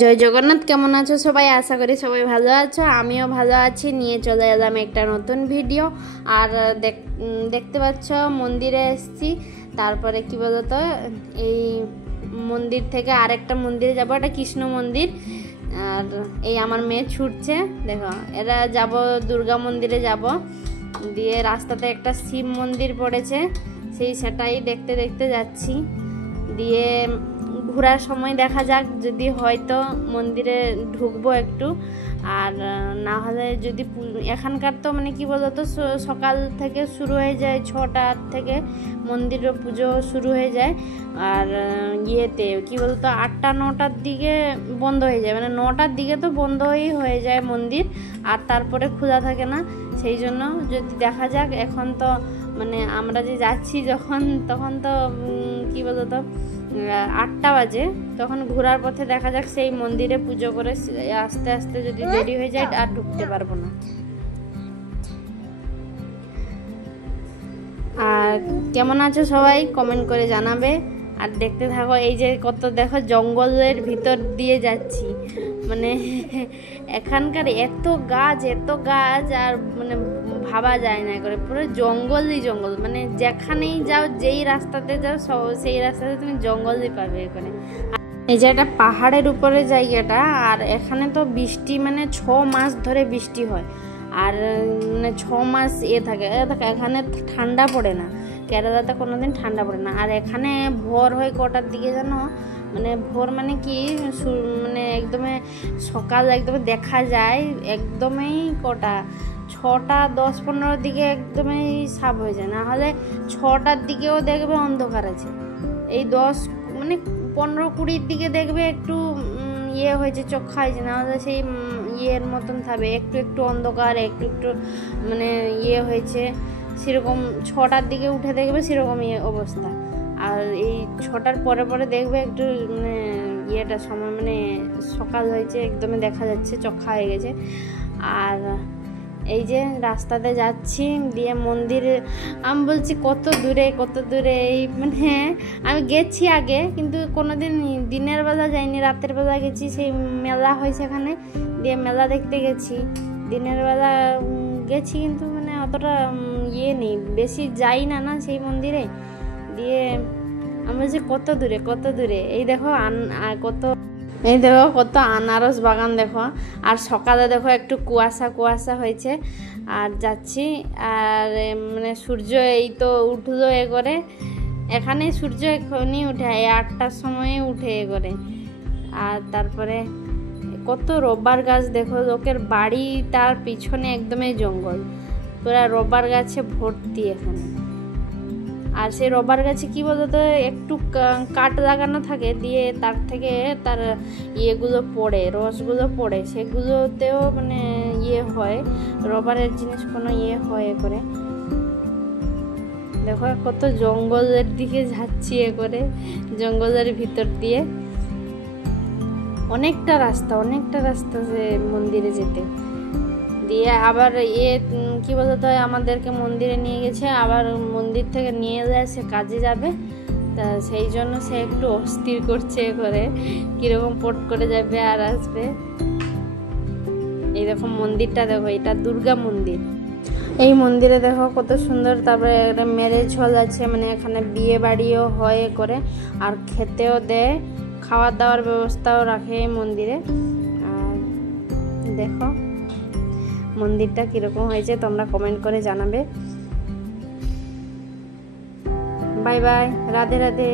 জয় জগন্নাথ। কেমন আছো সবাই? আশা করি সবাই ভালো আছো, আমিও ভালো আছি। নিয়ে চলে এলাম একটা নতুন ভিডিও। আর দেখতে পাচ্ছ মন্দিরে এসেছি। তারপরে কি বলতো, এই মন্দির থেকে আরেকটা মন্দিরে যাবো, এটা কৃষ্ণ মন্দির। আর এই আমার মেয়ে ছুটছে, দেখো এরা যাব দুর্গা মন্দিরে যাব। দিয়ে রাস্তাতে একটা শিব মন্দির পড়েছে, সেটাই দেখতে দেখতে যাচ্ছি। দিয়ে ঘোরার সময় দেখা যাক, যদি হয়তো মন্দিরে ঢুকবো একটু, আর না হলে যদি এখানকার তো মানে কি বলতো, সকাল থেকে শুরু হয়ে যায়, 6টার থেকে মন্দিরে পুজো শুরু হয়ে যায়। আর ইয়েতে কি বলতো 8টা-9টার দিকে বন্ধ হয়ে যায়, মানে 9টার দিকে তো বন্ধই হয়ে যায় মন্দির, আর তারপরে খোলা থাকে না। সেই জন্য যদি দেখা যাক, এখন তো মানে আমরা যে যাচ্ছি যখন, তখন তো কি বলতো 8টা বাজে, তখন ঘোরার পথে দেখা যাক সেই মন্দিরে পুজো করে আস্তে আস্তে যদি দেরি হয়ে যায় আর ঢুকতে পারবো না। আর কেমন আছো সবাই কমেন্ট করে জানাবে, আর দেখতে থাকো। এই যে কত দেখো জঙ্গলের ভিতর দিয়ে যাচ্ছি, মানে এখানকার এত গাছ আর মানে ভাবা যায় না করে, পুরো জঙ্গলই জঙ্গল। মানে যেখানেই যাও, যেই রাস্তাতে যাও, সেই রাস্তাতে তুমি জঙ্গলই পাবে এখানে। এই যে একটা পাহাড়ের উপরে জায়গাটা, আর এখানে তো বৃষ্টি মানে 6 মাস ধরে বৃষ্টি হয়, আর মানে 6 মাস থাকে এখানে ঠান্ডা পড়ে না। কেরালাতে কোনোদিন ঠান্ডা পড়ে না। আর এখানে ভোর হয় কটার দিকে জানো, মানে ভোর মানে কি, মানে একদমই সকাল একদমই দেখা যায়, একদমই কটা 6টা 10-15 দিকে একদমই সাফ হয়ে যায়, না হলে 6টার দিকেও দেখবে অন্ধকার আছে। এই 10 মানে 15-20 দিকে দেখবে একটু ইয়ে হয়েছে, চোখা হয়েছে, না হলে সেই ইয়ের মতন থাকবে, একটু একটু অন্ধকার, একটু একটু মানে ইয়ে হয়েছে। সেরকম 6টার দিকে উঠে দেখবে সেরকম ইয়ে অবস্থা। আর এই 6টার পরে পরে দেখবে একটু মানে ইয়েটা সময় মানে সকাল হয়েছে, একদমই দেখা যাচ্ছে, চোখা হয়ে গেছে। আর এই যে রাস্তাতে যাচ্ছি, দিয়ে মন্দিরে আমি বলছি কত দূরে এই মানে আমি গেছি আগে, কিন্তু কোনোদিন দিনের বেলা যাইনি, রাতের বেলা গেছি। সেই মেলা হয় সেখানে, দিয়ে মেলা দেখতে গেছি। দিনের বেলা গেছি, কিন্তু মানে অতটা ইয়ে নেই, বেশি যাই না সেই মন্দিরে। দিয়ে আমি বলছি কত দূরে এই দেখো কত আনারস বাগান দেখো। আর সকালে দেখো একটু কুয়াশা হয়েছে, আর যাচ্ছি। আর মানে সূর্য এই তো উঠলো করে, এখানে সূর্য এখনই উঠে, 8টার সময় উঠে করে। আর তারপরে কত রবার গাছ দেখো, লোকের বাড়ি তার পিছনে একদমই জঙ্গল, পুরা রবার গাছে ভর্তি এখানে। আর সেই রবার গাছে কি বলতো, একটু কাঠ লাগানো থাকে, দিয়ে তার থেকে তার ইয়েগুলো পড়ে, রসগুলো পড়ে, সেগুলোতেও মানে ইয়ে হয়, রবারের জিনিস কোনো ইয়ে হয় করে। দেখো কত জঙ্গলের দিকে যাচ্ছি করে, জঙ্গলের ভিতর দিয়ে অনেকটা রাস্তা যে মন্দিরে যেতে। দিয়ে আবার কি বলতো, আমাদেরকে মন্দিরে নিয়ে গেছে, আবার মন্দির থেকে নিয়ে যায়, সে কাজে যাবে। তা সেই জন্য সে একটু অস্থির করছে করে, কিরকম পট করে যাবে আর আসবে। এইরকম মন্দিরটা দেখো, এটা দুর্গা মন্দির। এই মন্দিরে দেখো কত সুন্দর। তারপরে একটা ম্যারেজ হল আছে, মানে এখানে বিয়ে বাড়িও হয় করে, আর খেতেও দেয়, খাওয়া দাওয়ার ব্যবস্থাও রাখে এই মন্দিরে। আর দেখো মন্দিরটা কিরকম হয়েছে, তোমরা কমেন্ট করে জানাবে। Bye bye, Radhe Radhe.